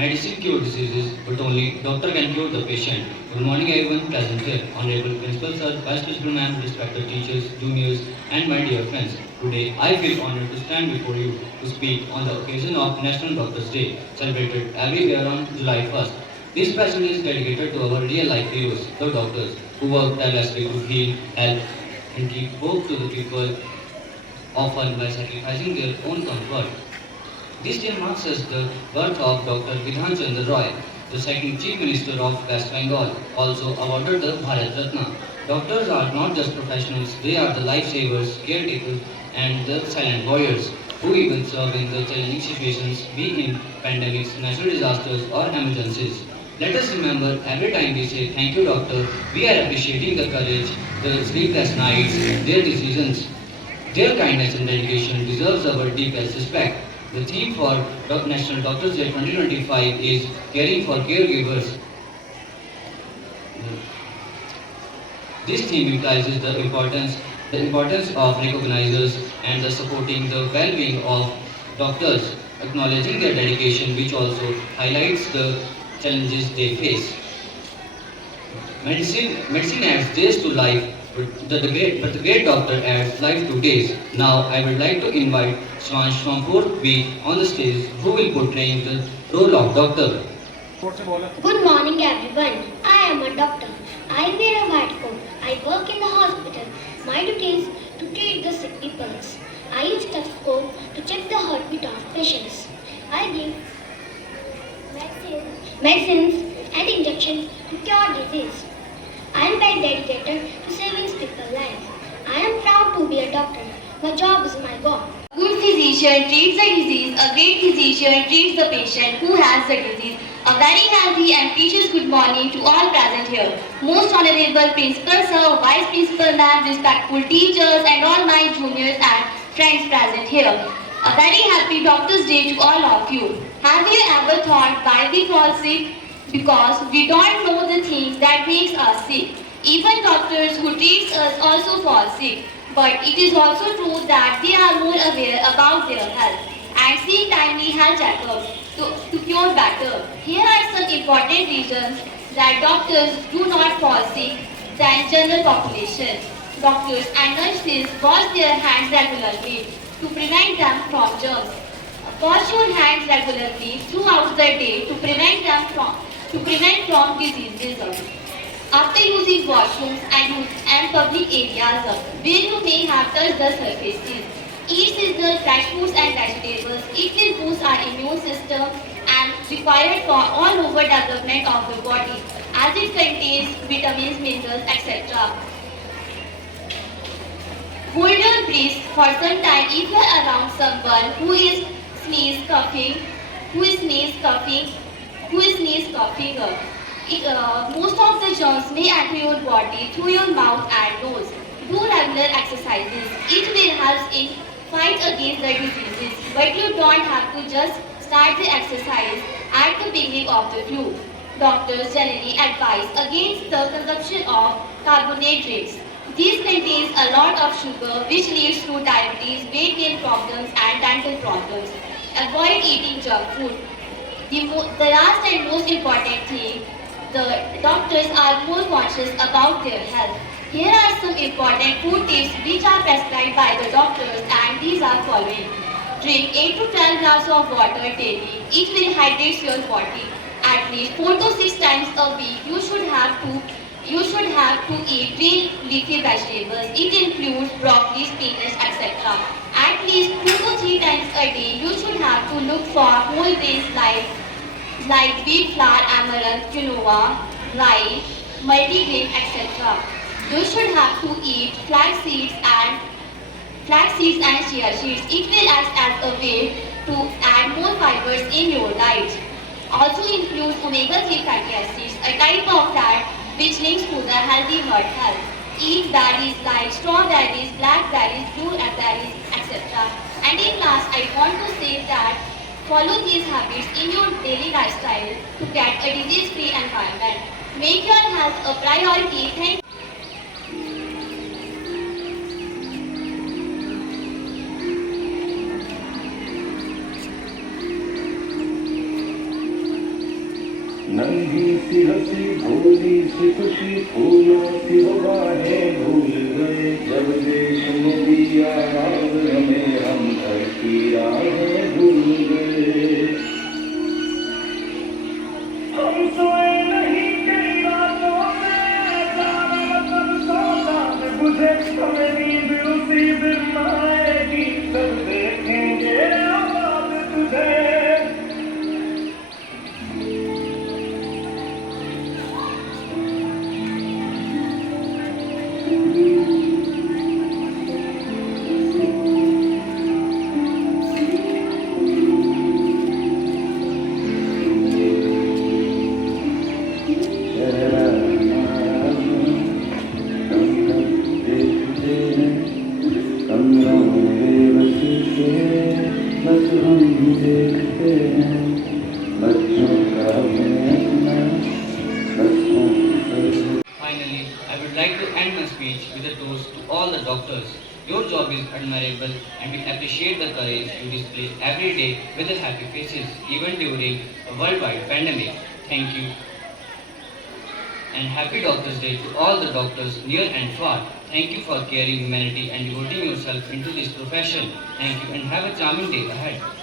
Medicine cure diseases, but only doctor can cure the patient. Good morning everyone present here. Honorable Principal Sir, Vice Principal Ma'am, respected teachers, juniors, and my dear friends. Today I feel honored to stand before you to speak on the occasion of National Doctors Day, celebrated every year on July 1st. This special is dedicated to our real life heroes, the doctors, who work tirelessly to heal, help, and give hope to the people, often by sacrificing their own comfort. This day marks as the birth of Dr. Vidhan Chandra Roy, the second Chief Minister of West Bengal, also awarded the Bharat Ratna. Doctors are not just professionals, they are the lifesavers, caretakers, and the silent warriors who even serve in the challenging situations, be in pandemics, natural disasters, or emergencies. Let us remember every time we say thank you doctor, we are appreciating the courage, the sleepless nights, their decisions, their kindness and dedication deserves our deepest respect. The theme for National Doctors Day 2025 is Caring for Caregivers. This theme emphasizes the importance of recognizers and the supporting the well-being of doctors, acknowledging their dedication, which also highlights the challenges they face. Medicine adds days to life, but the great doctor adds life to days. Now, I would like to invite Swansh from 4th week on the stage, who will portray the role of doctor. Good morning, everyone. I am a doctor. I wear a white coat. I work in the hospital. My duty is to treat the sick people. I use stethoscope to check the heartbeat of patients. I give medicines and injections to cure disease. I am very dedicated to saving people's lives. I am proud to be a doctor. My job is my God. A good physician treats the disease. A great physician treats the patient who has the disease. A very healthy and precious good morning to all present here. Most honorable principal sir, vice principal ma'am, respectful teachers and all my juniors and friends present here. A very happy Doctor's Day to all of you. Have you ever thought why we fall sick? Because we don't know the things that makes us sick. Even doctors who treat us also fall sick. But it is also true that they are more aware about their health and seek timely health checkups to cure better. Here are some important reasons that doctors do not fall sick than general population. Doctors and nurses wash their hands regularly to prevent them from germs. Wash your hands regularly throughout the day to prevent from diseases. After using washrooms and public areas where you may have touched the surfaces, eat seasonal fresh foods and vegetables. It will boost our immune system and required for all over development of the body as it contains vitamins, minerals, etc. Hold your breath for some time if you are around someone who is sneeze coughing, who is sneeze coughing. Most of the germs may enter your body through your mouth and nose. Do regular exercises. It will help in fight against the diseases, but you don't have to just start the exercise at the beginning of the flu. Doctors generally advise against the consumption of carbonated drinks. These contains a lot of sugar which leads to diabetes, weight gain problems and dental problems. Avoid eating junk food. The last and most important thing, the doctors are more conscious about their health. Here are some important food tips which are prescribed by the doctors and these are following. Drink 8 to 12 glasses of water daily. It will hydrate your body. At least 4 to 6 times a week you should have to eat green leafy vegetables. It includes broccoli, spinach, etc. At least 2 to 3 times a day you should have to look for whole grains like wheat flour, amaranth, quinoa, rye, multigrain, etc. You should have to eat flax seeds and chia seeds. It will act as a way to add more fibers in your diet. Also includes omega-3 fatty acids, a type of fat which links to the healthy heart health. Eat berries like strawberries, blackberries, blueberries, etc. And in last, I want to say that follow these habits in your daily lifestyle to get a disease-free environment. Make your health a priority. Thank you. नंगी सी हंसी भोली सी खुशी फूलों की हवाएं भूल गए जब देश ने दिया आग हमें हम घर की राहें भूल गए हम सोए नहीं कई रातों में सारा सब सोना में बुझे हमें नींद उसी दिन आएगी सब देखेंगे आवाज तुझे Finally, I would like to end my speech with a toast to all the doctors. Your job is admirable and we appreciate the courage you display every day with your happy faces, even during a worldwide pandemic. Thank you. And happy Doctors Day to all the doctors near and far. Thank you for caring humanity and devoting yourself into this profession. Thank you and have a charming day ahead.